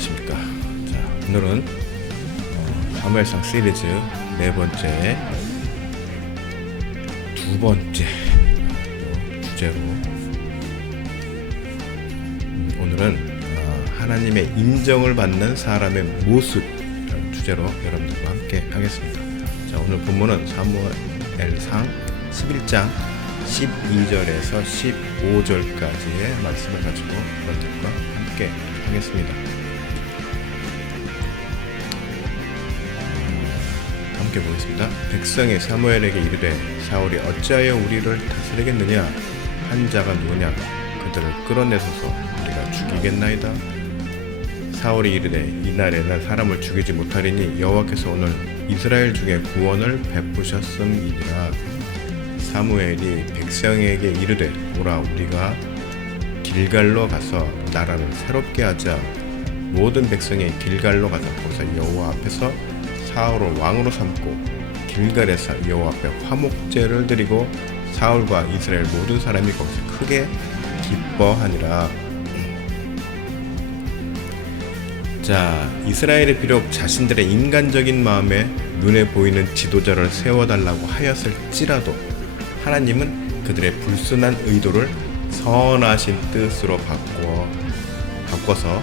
안녕하십니까. 자, 오늘은 사무엘상 시리즈 네 번째 두 번째 주제로 오늘은 하나님의 인정을 받는 사람의 모습 주제로 여러분들과 함께 하겠습니다. 자, 오늘 본문은 사무엘상 11장 12절에서 15절까지의 말씀을 가지고 여러분들과 함께 하겠습니다. 함께 보겠습니다. 백성이 사무엘에게 이르되 사울이 어찌하여 우리를 다스리겠느냐? 한 자가 누구냐? 그들을 끌어내소서 우리가 죽이겠나이다. 사울이 이르되 이날에 난 사람을 죽이지 못하리니 여호와께서 오늘 이스라엘 중에 구원을 베푸셨음이니라. 사무엘이 백성에게 이르되 오라 우리가 길갈로 가서 나라를 새롭게 하자. 모든 백성이 길갈로 가서 거기서 여호와 앞에서 사울을 왕으로 삼고 길갈에서 여호와 앞에 화목제를 드리고 사울과 이스라엘 모든 사람이 거기서 크게 기뻐하니라. 자, 이스라엘이 비록 자신들의 인간적인 마음에 눈에 보이는 지도자를 세워달라고 하였을지라도 하나님은 그들의 불순한 의도를 선하신 뜻으로 바꿔서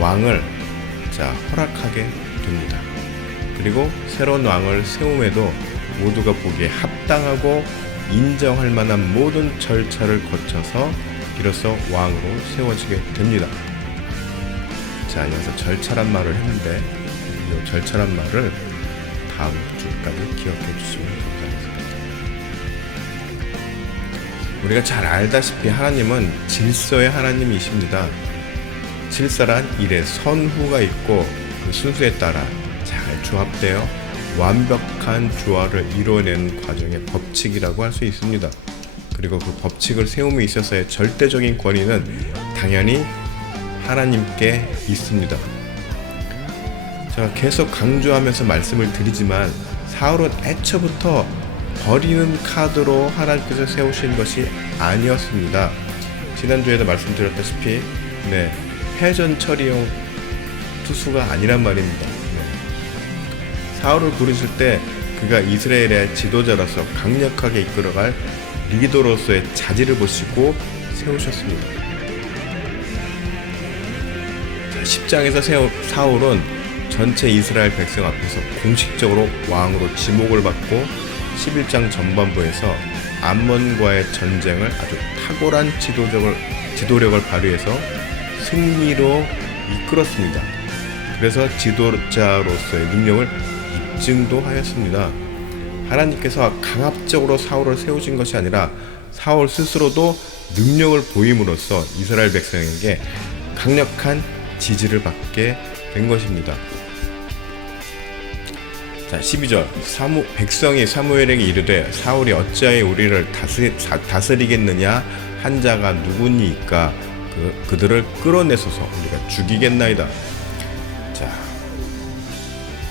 왕을 허락하게 됩니다. 그리고 새로운 왕을 세움에도 모두가 보기에 합당하고 인정할 만한 모든 절차를 거쳐서 비로소 왕으로 세워지게 됩니다. 자, 여기서 절차란 말을 했는데 이 절차란 말을 다음 주까지 기억해 주시면 감사하겠습니다. 우리가 잘 알다시피 하나님은 질서의 하나님이십니다. 질서란 일의 선후가 있고 그 순수에 따라 잘 조합되어 완벽한 조화를 이루어내는 과정의 법칙이라고 할 수 있습니다. 그리고 그 법칙을 세움에 있어서의 절대적인 권위는 당연히 하나님께 있습니다. 제가 계속 강조하면서 말씀을 드리지만 사울은 애초부터 버리는 카드로 하나님께서 세우신 것이 아니었습니다. 지난주에도 말씀드렸다시피 패전 처리용 투수가 아니란 말입니다. 사울을 부르실 때 그가 이스라엘의 지도자로서 강력하게 이끌어갈 리더로서의 자질을 보시고 세우셨습니다. 10장에서 사울은 전체 이스라엘 백성 앞에서 공식적으로 왕으로 지목을 받고 11장 전반부에서 암몬과의 전쟁을 아주 탁월한 지도력을 발휘해서 승리로 이끌었습니다. 그래서 지도자로서의 능력을 입증도 하였습니다. 하나님께서 강압적으로 사울을 세우신 것이 아니라 사울 스스로도 능력을 보임으로써 이스라엘 백성에게 강력한 지지를 받게 된 것입니다. 자, 12절 백성이 사무엘에게 이르되 사울이 어찌하여 우리를 다스리겠느냐? 한 자가 누구니까 그들을 끌어내소서 우리가 죽이겠나이다. 자,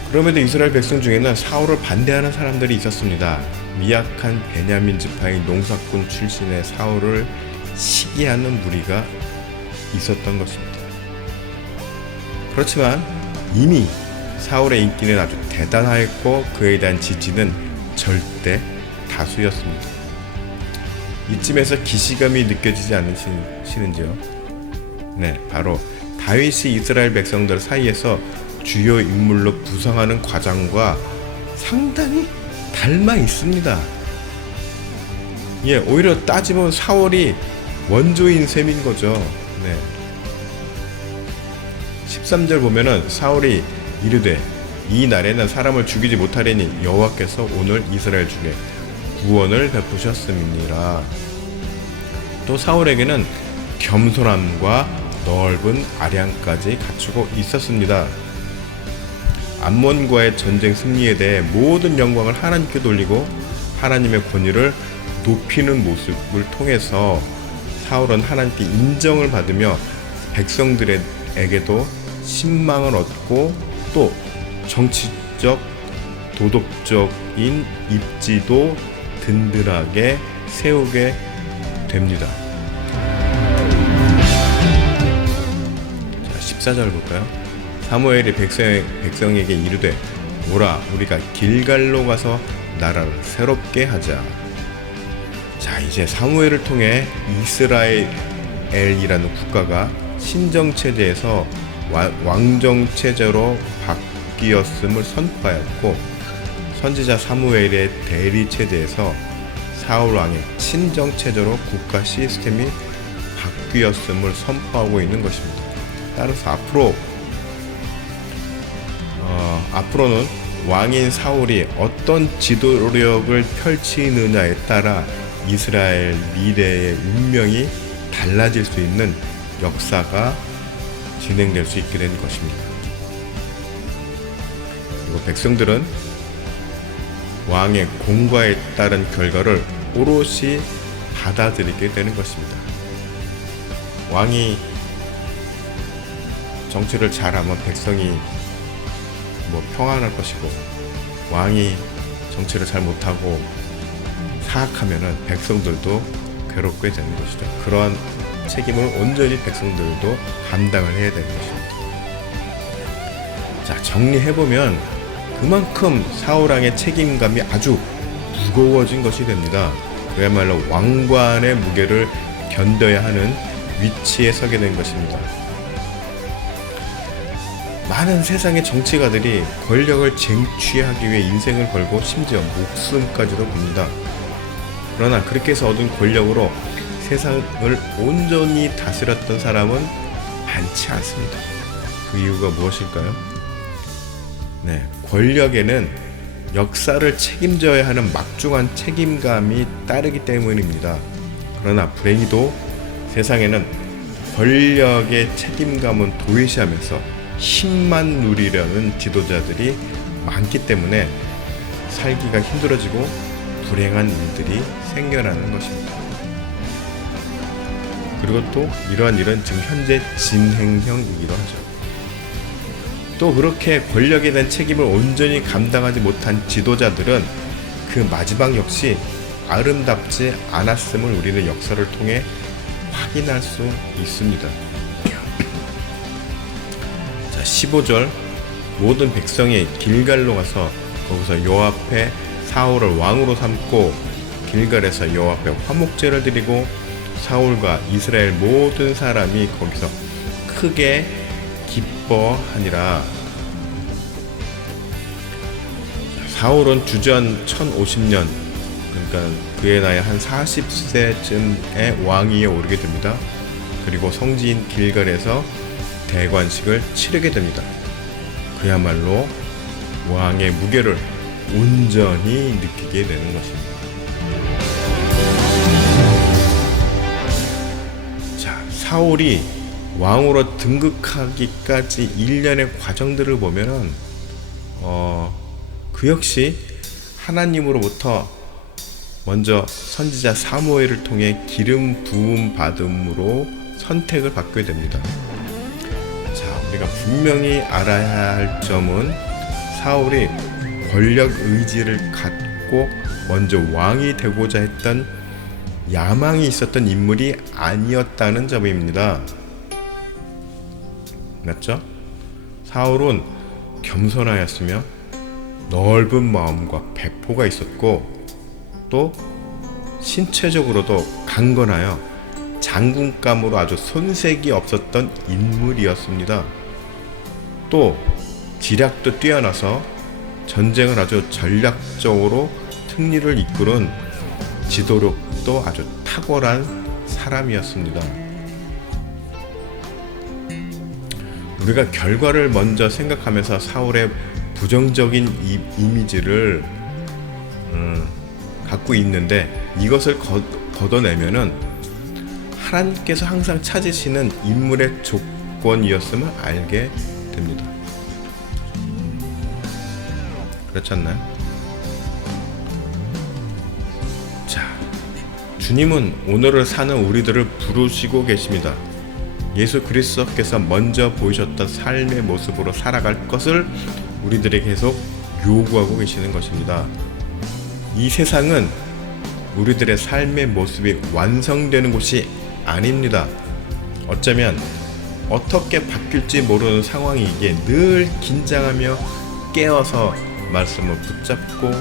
그럼에도 이스라엘 백성 중에는 사울을 반대하는 사람들이 있었습니다. 미약한 베냐민 지파의 농사꾼 출신의 사울을 시기하는 무리가 있었던 것입니다. 그렇지만 이미 사울의 인기는 아주 대단하였고 그에 대한 지지는 절대 다수였습니다. 이쯤에서 기시감이 느껴지지 않으시는지요? 바로 다윗이 이스라엘 백성들 사이에서 주요 인물로 부상하는 과정과 상당히 닮아 있습니다. 오히려 따지면 사울이 원조인 셈인 거죠. 13절 보면은 사울이 이르되 이 날에는 사람을 죽이지 못하리니 여호와께서 오늘 이스라엘 중에 구원을 베푸셨음이니라. 또 사울에게는 겸손함과 넓은 아량까지 갖추고 있었습니다. 암몬과의 전쟁 승리에 대해 모든 영광을 하나님께 돌리고 하나님의 권위를 높이는 모습을 통해서 사울은 하나님께 인정을 받으며 백성들에게도 신망을 얻고 또 정치적, 도덕적인 입지도 든든하게 세우게 됩니다. 14절 볼까요? 사무엘이 백성에게 이르되 오라 우리가 길갈로 가서 나라를 새롭게 하자. 자, 이제 사무엘을 통해 이스라엘이라는 국가가 신정체제에서 왕정체제로 바뀌었음을 선포하였고, 선지자 사무엘의 대리체제에서 사울왕의 친정체제로 국가 시스템이 바뀌었음을 선포하고 있는 것입니다. 따라서 앞으로는 왕인 사울이 어떤 지도력을 펼치느냐에 따라 이스라엘 미래의 운명이 달라질 수 있는 역사가 진행될 수 있게 된 것입니다. 그리고 백성들은 왕의 공과에 따른 결과를 오롯이 받아들이게 되는 것입니다. 왕이 정치를 잘하면 백성이 평안할 것이고, 왕이 정치를 잘 못하고 사악하면은 백성들도 괴롭게 되는 것이죠. 그러한 책임을 온전히 백성들도 감당을 해야 되는 것입니다. 자, 정리해보면 그만큼 사울왕의 책임감이 아주 무거워진 것이 됩니다. 그야말로 왕관의 무게를 견뎌야 하는 위치에 서게 된 것입니다. 많은 세상의 정치가들이 권력을 쟁취하기 위해 인생을 걸고 심지어 목숨까지도 겁니다. 그러나 그렇게 해서 얻은 권력으로 세상을 온전히 다스렸던 사람은 많지 않습니다. 그 이유가 무엇일까요? 네, 권력에는 역사를 책임져야 하는 막중한 책임감이 따르기 때문입니다. 그러나 불행히도 세상에는 권력의 책임감은 도외시하면서 힘만 누리려는 지도자들이 많기 때문에 살기가 힘들어지고 불행한 일들이 생겨나는 것입니다. 그리고 또 이러한 일은 지금 현재 진행형이기도 하죠. 또 그렇게 권력에 대한 책임을 온전히 감당하지 못한 지도자들은 그 마지막 역시 아름답지 않았음을 우리는 역사를 통해 확인할 수 있습니다. 자, 15절 모든 백성이 길갈로 가서 거기서 여호와 앞에 사울을 왕으로 삼고 길갈에서 여호와 앞에 화목제를 드리고 사울과 이스라엘 모든 사람이 거기서 크게 기뻐하니라. 사울은 주전 1050년, 그러니까 그의 나이 한 40세쯤에 왕위에 오르게 됩니다. 그리고 성지인 길갈에서 대관식을 치르게 됩니다. 그야말로 왕의 무게를 온전히 느끼게 되는 것입니다. 자, 사울이 왕으로 등극하기까지 일련의 과정들을 보면은 그 역시 하나님으로부터 먼저 선지자 사무엘을 통해 기름 부음 받음으로 선택을 받게 됩니다. 자, 우리가 분명히 알아야 할 점은 사울이 권력 의지를 갖고 먼저 왕이 되고자 했던 야망이 있었던 인물이 아니었다는 점입니다. 맞죠? 사울은 겸손하였으며 넓은 마음과 배포가 있었고, 또 신체적으로도 강건하여 장군감으로 아주 손색이 없었던 인물이었습니다. 또 지략도 뛰어나서 전쟁을 아주 전략적으로 승리를 이끄는 지도력도 아주 탁월한 사람이었습니다. 우리가 결과를 먼저 생각하면서 사울의 부정적인 이미지를 갖고 있는데, 이것을 걷어내면은 하나님께서 항상 찾으시는 인물의 조건이었음을 알게 됩니다. 그렇지 않나요? 자, 주님은 오늘을 사는 우리들을 부르시고 계십니다. 예수 그리스도께서 먼저 보이셨던 삶의 모습으로 살아갈 것을 우리들에게 계속 요구하고 계시는 것입니다. 이 세상은 우리들의 삶의 모습이 완성되는 곳이 아닙니다. 어쩌면 어떻게 바뀔지 모르는 상황이기에 늘 긴장하며 깨어서 말씀을 붙잡고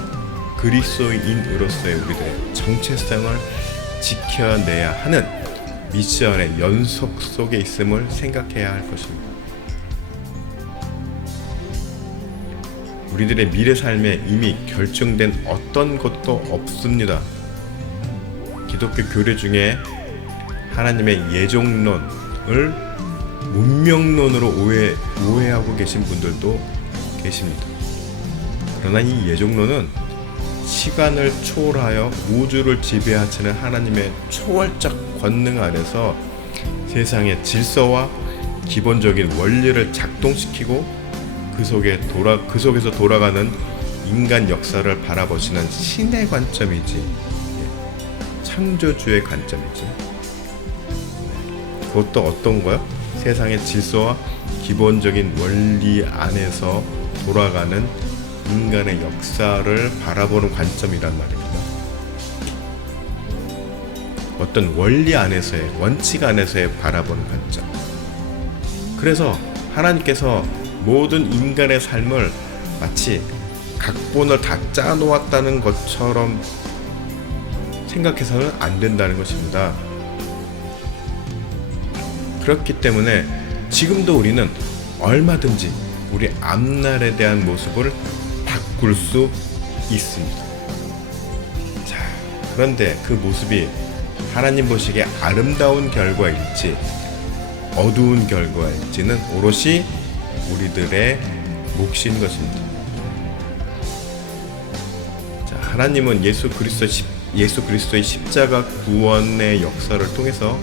그리스도인으로서의 우리들의 정체성을 지켜내야 하는 미션의 연속 속에 있음을 생각해야 할 것입니다. 우리들의 미래 삶에 이미 결정된 어떤 것도 없습니다. 기독교 교리 중에 하나님의 예정론을 문명론으로 오해하고 계신 분들도 계십니다. 그러나 이 예정론은 시간을 초월하여 우주를 지배하시는 하나님의 초월적 권능 아래서 세상의 질서와 기본적인 원리를 작동시키고 그 속에서 돌아가는 인간 역사를 바라보시는 신의 관점이지, 창조주의 관점이지. 그것도 어떤 거요? 세상의 질서와 기본적인 원리 안에서 돌아가는 인간의 역사를 바라보는 관점이란 말입니다. 어떤 원리 안에서의, 원칙 안에서의 바라보는 관점. 그래서 하나님께서 모든 인간의 삶을 마치 각본을 다 짜놓았다는 것처럼 생각해서는 안 된다는 것입니다. 그렇기 때문에 지금도 우리는 얼마든지 우리 앞날에 대한 모습을 바꿀 수 있습니다. 자, 그런데 그 모습이 하나님 보시기에 아름다운 결과일지 어두운 결과일지는 오롯이 우리들의 몫인 것입니다. 자, 하나님은 예수 그리스도의 십자가 구원의 역사를 통해서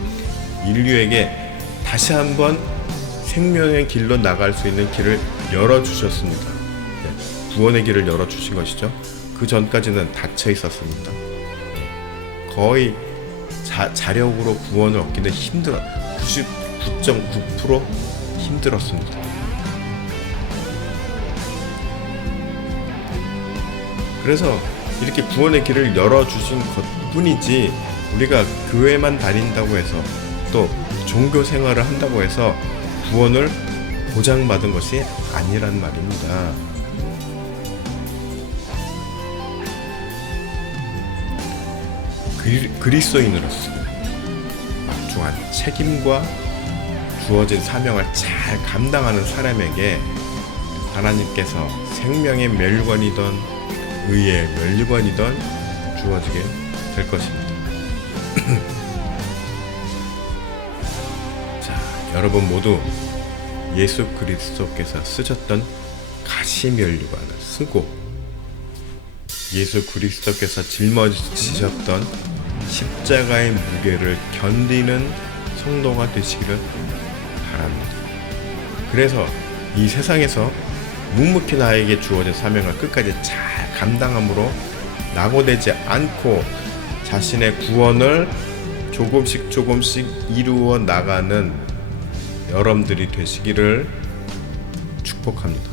인류에게 다시 한번 생명의 길로 나갈 수 있는 길을 열어주셨습니다. 구원의 길을 열어주신 것이죠. 그 전까지는 닫혀 있었습니다. 거의 자력으로 구원을 얻기는 99.9% 힘들었습니다. 그래서 이렇게 구원의 길을 열어주신 것뿐이지 우리가 교회만 다닌다고 해서 또 종교 생활을 한다고 해서 구원을 보장받은 것이 아니란 말입니다. 그리스도인으로서 막중한 책임과 주어진 사명을 잘 감당하는 사람에게 하나님께서 생명의 멸관이든 의의 멸관이든 주어지게 될 것입니다. 자, 여러분 모두 예수 그리스도께서 쓰셨던 가시면류관을 쓰고 예수 그리스도께서 짊어지셨던 십자가의 무게를 견디는 성도가 되시기를 바랍니다. 그래서 이 세상에서 묵묵히 나에게 주어진 사명을 끝까지 잘 감당함으로 낙오되지 않고 자신의 구원을 조금씩 이루어 나가는 여러분들이 되시기를 축복합니다.